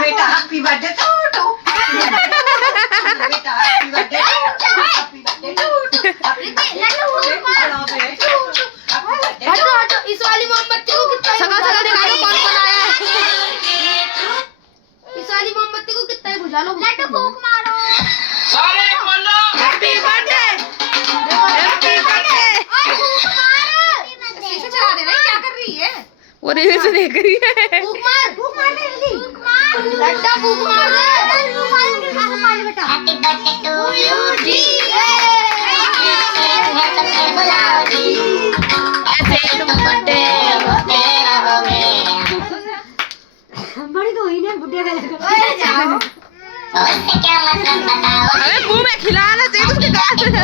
बेटा happy birthday to to बेटा happy birthday to हटो इस वाली मोमबत्ती को कितना सगा सगा दिखा दो कौन कौन आया है। इस वाली मोमबत्ती को कितना ही बुझा लो लड्डू फूंक मारो सारे बोलो हैप्पी बर्थडे हैप्पी बर्थडे। इसे चला दे रही क्या कर रही है वो रील से देख रही है। फूंक मार दे लड्डा फूंक मार दे बेटा हैप्पी बर्थडे टू यू जी ऐसे तुम बर्थडे बड़ी तो ही ना बुढ़िया का ओए जाओ उससे क्या मतलब बताओ अरे मुंह में खिला ना चाहिए उसके गाल में।